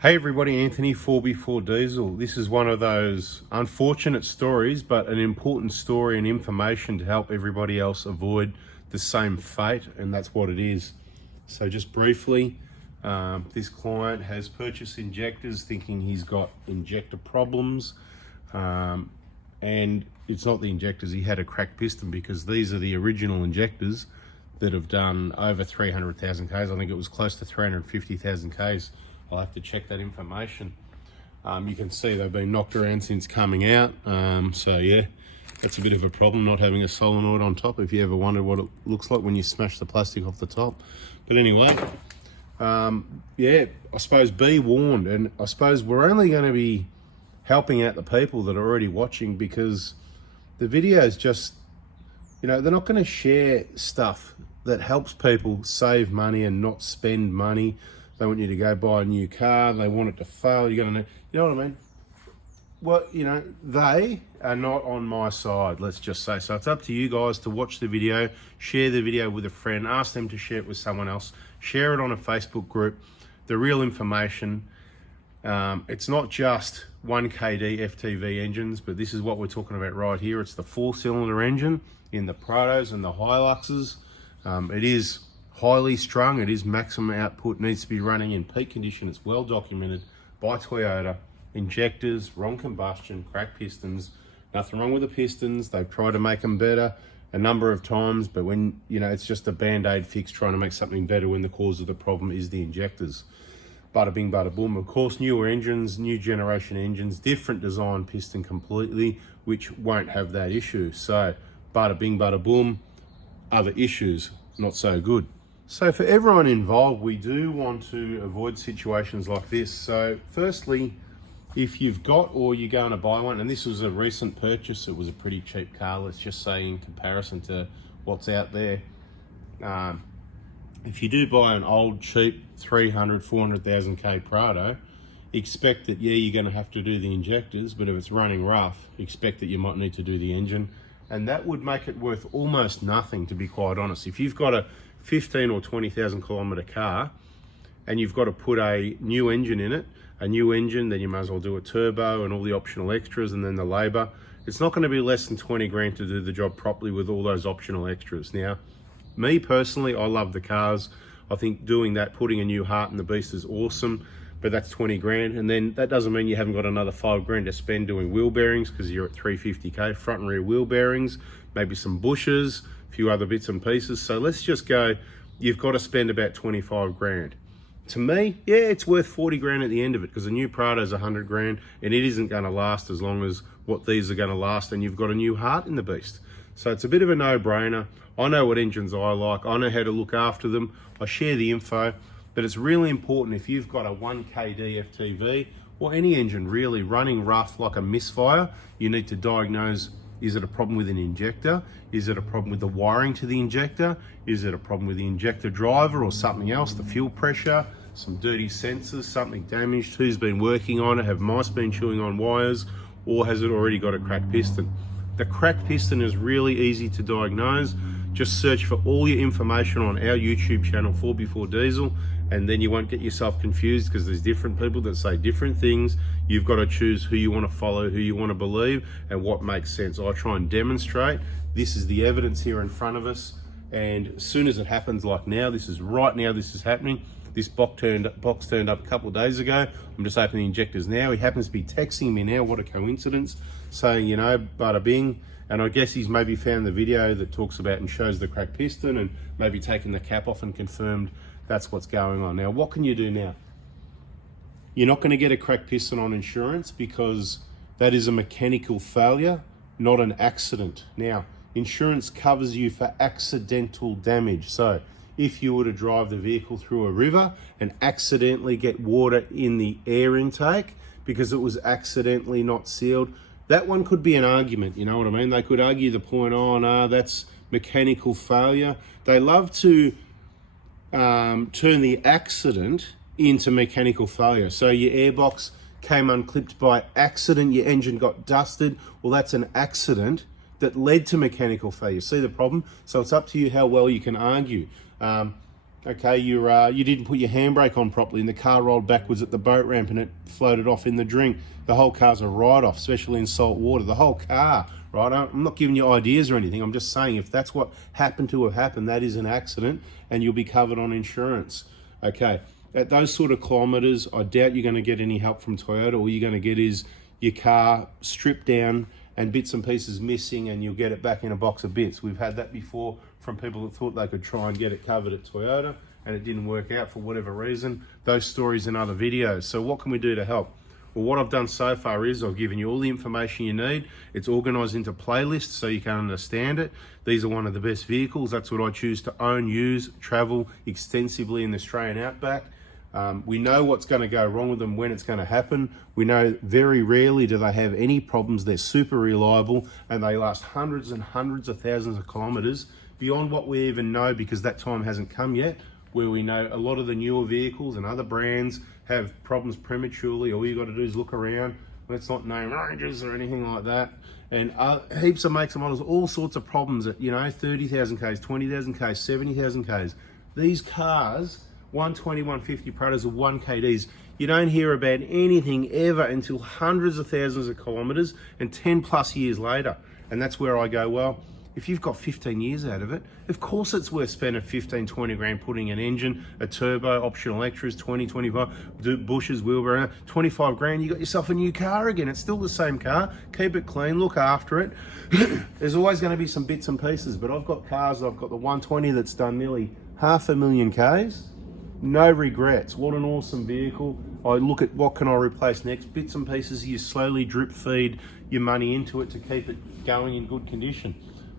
Hey everybody, Anthony 4x4 Diesel. This is one of those unfortunate stories, but an important story and information to help everybody else avoid the same fate, and that's what it is. So just briefly, this client has purchased injectors thinking he's got injector problems, and it's not the injectors. He had a cracked piston because these are the original injectors that have done over 300,000 Ks. I think it was close to 350,000 Ks. I'll have to check that information. You can see they've been knocked around since coming out. So yeah, that's a bit of a problem, not having a solenoid on top, if you ever wondered what it looks like when you smash the plastic off the top. But anyway, yeah, I suppose be warned, and I suppose we're only going to be helping out the people that are already watching, because the videos just, you know, they're not going to share stuff that helps people save money and not spend money. They want you to go buy a new car. They want it to fail. You're gonna, you know what I mean? Well, you know, they are not on my side, let's just say. So it's up to you guys to watch the video, share the video with a friend, ask them to share it with someone else, share it on a Facebook group. The real information, it's not just 1KD FTV engines, but this is what we're talking about right here. It's the 4-cylinder engine in the Prados and the Hiluxes. It is highly strung, it is maximum output, needs to be running in peak condition. It's well documented by Toyota. Injectors, wrong combustion, cracked pistons. Nothing wrong with the pistons. They've tried to make them better a number of times, but when, you know, it's just a band-aid fix trying to make something better when the cause of the problem is the injectors. Bada bing, bada boom. Of course, newer engines, new generation engines, different design piston completely, which won't have that issue. So bada bing, bada boom. Other issues, not so good. So for everyone involved, we do want to avoid situations like this. So firstly, if you've got or you're going to buy one, and this was a recent purchase, it was a pretty cheap car, let's just say, in comparison to what's out there. If you do buy an old, cheap 300, 400,000 K Prado, expect that, yeah, you're going to have to do the injectors, but if it's running rough, expect that you might need to do the engine. And that would make it worth almost nothing, to be quite honest. If you've got a 15 or 20,000 kilometer car and you've got to put a new engine in it, then you might as well do a turbo and all the optional extras and then the labor. It's not going to be less than 20 grand to do the job properly with all those optional extras. Now, me personally, I love the cars. I think doing that, putting a new heart in the beast is awesome, but that's 20 grand. And then that doesn't mean you haven't got another 5 grand to spend doing wheel bearings, because you're at 350K, front and rear wheel bearings, maybe some bushes, a few other bits and pieces. So let's just go, you've got to spend about 25 grand. To me, yeah, it's worth 40 grand at the end of it, because a new Prado is 100 grand and it isn't going to last as long as what these are going to last, and you've got a new heart in the beast. So it's a bit of a no-brainer. I know what engines I like. I know how to look after them. I share the info, but it's really important if you've got a 1KD FTV or any engine really running rough like a misfire, you need to diagnose, is it a problem with an injector? Is it a problem with the wiring to the injector? Is it a problem with the injector driver or something else, the fuel pressure, some dirty sensors, something damaged? Who's been working on it? Have mice been chewing on wires, or has it already got a cracked piston? The cracked piston is really easy to diagnose. Just search for all your information on our YouTube channel, 4x4 Diesel, and then you won't get yourself confused, because there's different people that say different things. You've got to choose who you want to follow, who you want to believe, and what makes sense. I try and demonstrate. This is the evidence here in front of us, and as soon as it happens, like now, this is right now, this is happening. This box turned up a couple of days ago. I'm just opening the injectors now. He happens to be texting me now, what a coincidence, saying, you know, bada bing. And I guess he's maybe found the video that talks about and shows the cracked piston, and maybe taken the cap off and confirmed that's what's going on. Now, what can you do now? You're not going to get a cracked piston on insurance, because that is a mechanical failure, not an accident. Now, insurance covers you for accidental damage. So if you were to drive the vehicle through a river and accidentally get water in the air intake because it was accidentally not sealed, that one could be an argument, you know what I mean? They could argue the point, oh no, that's mechanical failure. They love to turn the accident into mechanical failure. So your airbox came unclipped by accident, your engine got dusted. Well, that's an accident that led to mechanical failure. See the problem? So it's up to you how well you can argue. Okay, you didn't put your handbrake on properly and the car rolled backwards at the boat ramp and it floated off in the drink. The whole car's a write-off, especially in salt water. The whole car, right? I'm not giving you ideas or anything. I'm just saying if that's what happened to have happened, that is an accident and you'll be covered on insurance. Okay, at those sort of kilometres, I doubt you're going to get any help from Toyota. All you're going to get is your car stripped down and bits and pieces missing, and you'll get it back in a box of bits. We've had that before from people that thought they could try and get it covered at Toyota and it didn't work out for whatever reason. Those stories in other videos. So what can we do to help? Well, what I've done so far is I've given you all the information you need. It's organised into playlists so you can understand it. These are one of the best vehicles. That's what I choose to own, use, travel extensively in the Australian outback. We know what's going to go wrong with them, when it's going to happen. We know very rarely do they have any problems. They're super reliable and they last hundreds and hundreds of thousands of kilometres beyond what we even know, because that time hasn't come yet, where we know a lot of the newer vehicles and other brands have problems prematurely. All you got to do is look around. Let's not name ranges or anything like that. And heaps of makes and models, all sorts of problems at, 30,000 Ks, 20,000 Ks, 70,000 Ks. These cars, 120, 150 Prados or 1KDs, you don't hear about anything ever until hundreds of thousands of kilometres and 10 plus years later. And that's where I go, well, if you've got 15 years out of it, of course it's worth spending 15, 20 grand putting an engine, a turbo, optional extras, 20, 25, bushes, wheelbarrow, 25 grand, you got yourself a new car again. It's still the same car. Keep it clean, look after it. There's always going to be some bits and pieces, but I've got cars, I've got the 120 that's done nearly 500,000 Ks. No regrets. What an awesome vehicle. I look at what can I replace next. Bits and pieces, you slowly drip feed your money into it to keep it going in good condition.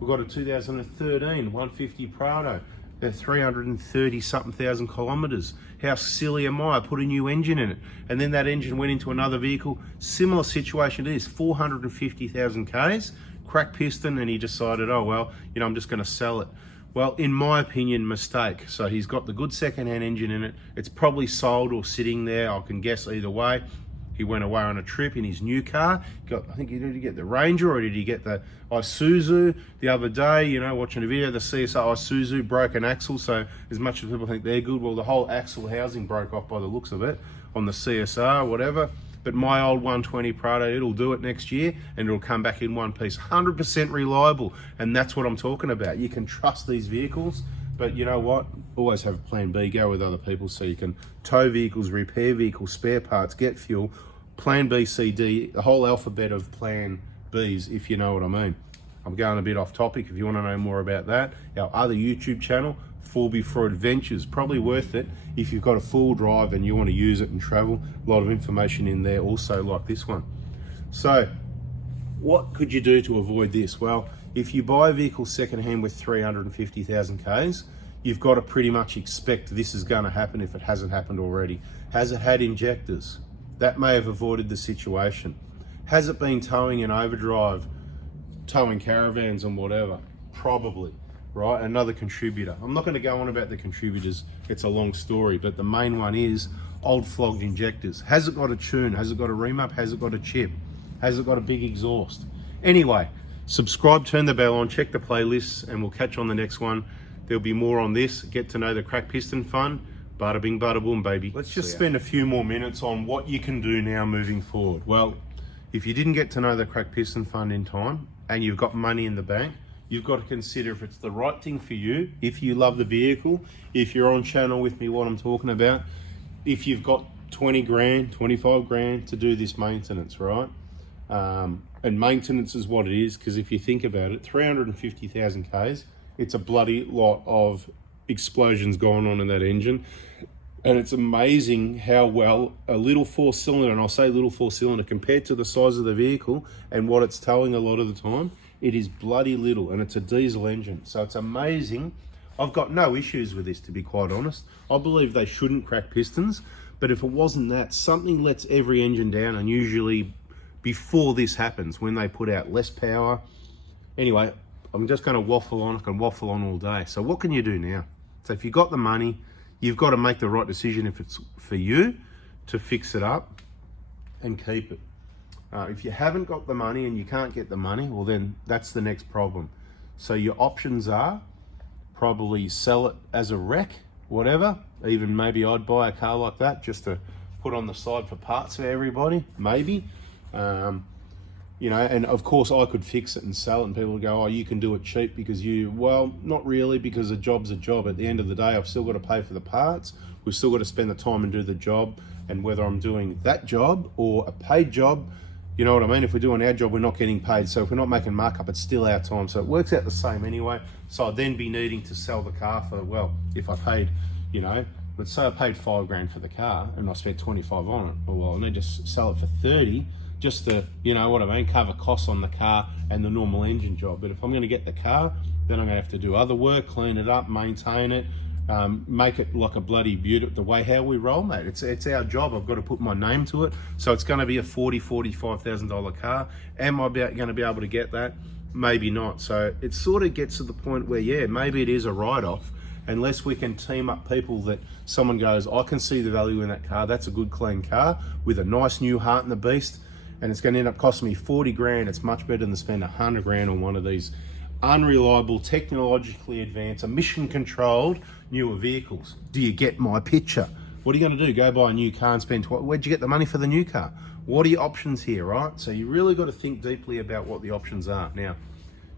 We've got a 2013 150 Prado. They're 330 something thousand kilometres. How silly am I? Put a new engine in it. And then that engine went into another vehicle. Similar situation to this, 450,000 Ks, cracked piston, and he decided, oh, well, I'm just going to sell it. Well, in my opinion, mistake. So he's got the good second-hand engine in it. It's probably sold or sitting there. I can guess either way. He went away on a trip in his new car. I think did he get the Ranger or did he get the Isuzu the other day? Watching a video, the CSR Isuzu broke an axle. So as much as people think they're good, well, the whole axle housing broke off by the looks of it on the CSR, whatever. But my old 120 Prado, it'll do it next year and it'll come back in one piece. 100% reliable. And that's what I'm talking about. You can trust these vehicles, but you know what? Always have a plan B, go with other people so you can tow vehicles, repair vehicles, spare parts, get fuel. Plan B, C, D, the whole alphabet of plan Bs, if you know what I mean. I'm going a bit off topic. If you want to know more about that, our other YouTube channel, 4B4 Adventures, probably worth it if you've got a full drive and you want to use it and travel. A lot of information in there also like this one. So what could you do to avoid this? Well, if you buy a vehicle secondhand with 350,000 Ks, you've got to pretty much expect this is going to happen if it hasn't happened already. Has it had injectors? That may have avoided the situation. Has it been towing in overdrive, towing caravans and whatever? Probably. Right, another contributor. I'm not going to go on about the contributors, it's a long story, but the main one is old flogged injectors. Has it got a tune? Has it got a ream up? Has it got a chip? Has it got a big exhaust? Anyway, subscribe, turn the bell on, check the playlists, and we'll catch on the next one. There'll be more on this. Get to know the Cracked Piston Fund. Bada bing, bada boom, baby. Let's just spend a few more minutes on what you can do now moving forward. Well, if you didn't get to know the Cracked Piston Fund in time and you've got money in the bank, you've got to consider if it's the right thing for you, if you love the vehicle, if you're on channel with me, what I'm talking about, if you've got 20 grand, 25 grand to do this maintenance, right? And maintenance is what it is, because if you think about it, 350,000 Ks, it's a bloody lot of explosions going on in that engine. And it's amazing how well a little four-cylinder, and I'll say little four-cylinder, compared to the size of the vehicle and what it's towing a lot of the time, it is bloody little, and it's a diesel engine. So it's amazing. I've got no issues with this, to be quite honest. I believe they shouldn't crack pistons, but if it wasn't that, something lets every engine down, and usually before this happens, when they put out less power. Anyway, I'm just going to waffle on. I can waffle on all day. So what can you do now? So if you've got the money, you've got to make the right decision if it's for you to fix it up and keep it. If you haven't got the money and you can't get the money, well then that's the next problem. So your options are probably sell it as a wreck whatever. Even maybe I'd buy a car like that just to put on the side for parts for everybody, maybe. You know, and of course I could fix it and sell it, and people would go, oh, you can do it cheap because you, well, not really, because a job's a job. At the end of the day, I've still got to pay for the parts. We've still got to spend the time and do the job. And whether I'm doing that job or a paid job, you know what I mean? If we're doing our job, we're not getting paid. So if we're not making markup, it's still our time. So it works out the same anyway. So I'd then be needing to sell the car for, well, if I paid, you know, let's say I paid $5,000 for the car and I spent 25 on it. Well, I need to sell it for 30 just to, you know what I mean, cover costs on the car and the normal engine job. But if I'm going to get the car, then I'm going to have to do other work, clean it up, maintain it, make it like a bloody beauty, the way how we roll, mate. It's our job. I've got to put my name to it. So it's going to be a $45,000 car. Am I going to be able to get that? Maybe not. So it sort of gets to the point where, yeah, maybe it is a write-off, unless we can team up people that someone goes, I can see the value in that car. That's a good, clean car with a nice new heart in the beast, and it's going to end up costing me 40 grand. It's much better than spend 100 grand on one of these unreliable, technologically advanced, emission controlled newer vehicles. Do you get my picture? What are you going to do? Go buy a new car and spend where'd you get the money for the new car? What are your options here, right? So you really got to think deeply about what the options are. Now,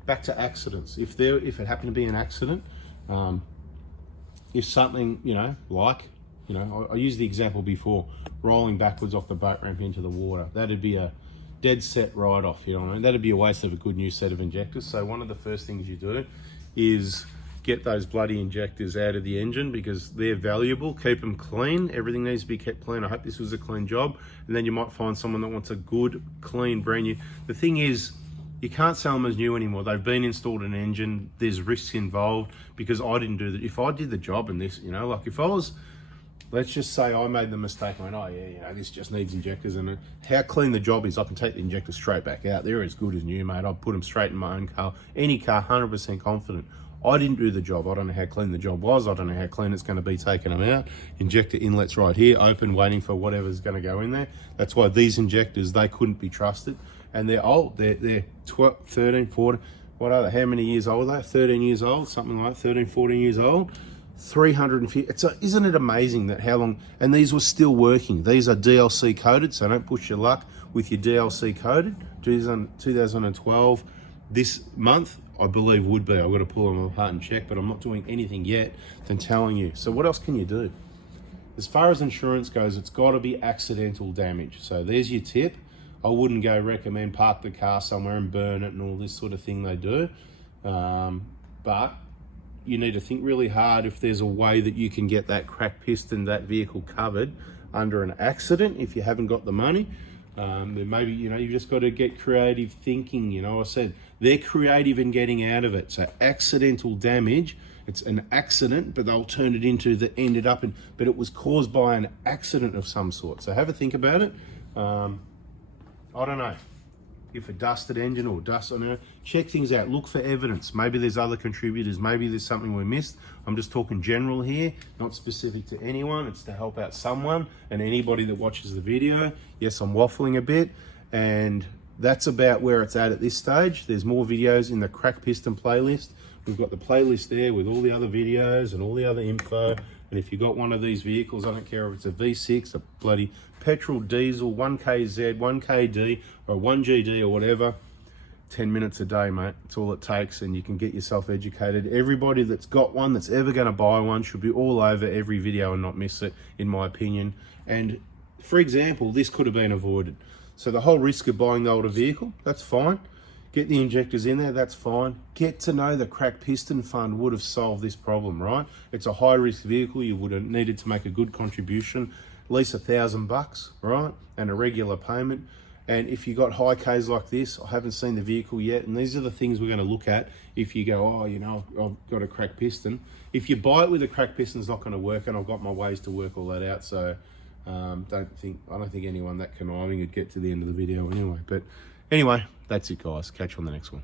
back to accidents. If it happened to be an accident, if something, you know, like, you know, I used the example before, rolling backwards off the boat ramp into the water. That'd be a dead set write-off, you know what I mean? That'd be a waste of a good new set of injectors. So one of the first things you do is get those bloody injectors out of the engine because they're valuable. Keep them clean. Everything needs to be kept clean. I hope this was a clean job. And then you might find someone that wants a good, clean, brand new. The thing is, you can't sell them as new anymore. They've been installed in an engine. There's risks involved because I didn't do that. If I did the job in this, you know, like if I was, let's just say I made the mistake. I went, oh yeah, you know, this just needs injectors. And how clean the job is, I can take the injectors straight back out. They're as good as new, mate. I'll put them straight in my own car. Any car, 100% confident. I didn't do the job. I don't know how clean the job was. I don't know how clean it's going to be taking them out. Injector inlets right here, open, waiting for whatever's going to go in there. That's why these injectors, they couldn't be trusted. And they're old. They're 12, 13, 14, what are they? How many years old are they? 13 years old, something like that, 13, 14 years old. 350. Isn't it amazing that how long, and these were still working. These are DLC coded, so don't push your luck with your DLC coded. 2012, this month, I believe would be. I've got to pull them apart and check, but I'm not doing anything yet than telling you. So what else can you do? As far as insurance goes, it's got to be accidental damage. So there's your tip. I wouldn't go recommend park the car somewhere and burn it and all this sort of thing they do. But you need to think really hard if there's a way that you can get that cracked piston, that vehicle covered under an accident if you haven't got the money. Then maybe, you know, you've just got to get creative thinking. You know, I said they're creative in getting out of it. So accidental damage, it's an accident, but they'll turn it into that ended up in, but it was caused by an accident of some sort. So have a think about it. I don't know if a dusted engine or dust on it. Check things out. Look for evidence. Maybe there's other contributors. Maybe there's something we missed. I'm just talking general here, not specific to anyone. It's to help out someone and anybody that watches the video. Yes, I'm waffling a bit, and that's about where it's at this stage. There's more videos in the Cracked Piston playlist. We've got the playlist there with all the other videos and all the other info. And if you've got one of these vehicles, I don't care if it's a V6, a bloody petrol, diesel, 1KZ, 1KD, or a 1GD or whatever, 10 minutes a day, mate. It's all it takes, and you can get yourself educated. Everybody that's got one, that's ever going to buy one, should be all over every video and not miss it, in my opinion. And for example, this could have been avoided. So the whole risk of buying the older vehicle, that's fine. Get the injectors in there, that's fine. Get to know the Cracked Piston Fund would have solved this problem, right? It's a high-risk vehicle. You would have needed to make a good contribution, at least $1,000, right? And a regular payment. And if you got high Ks like this, I haven't seen the vehicle yet, and these are the things we're going to look at if you go, oh, you know, I've got a cracked piston. If you buy it with a cracked piston, it's not going to work, and I've got my ways to work all that out. So I don't think anyone that conniving would get to the end of the video anyway. But anyway, that's it, guys. Catch you on the next one.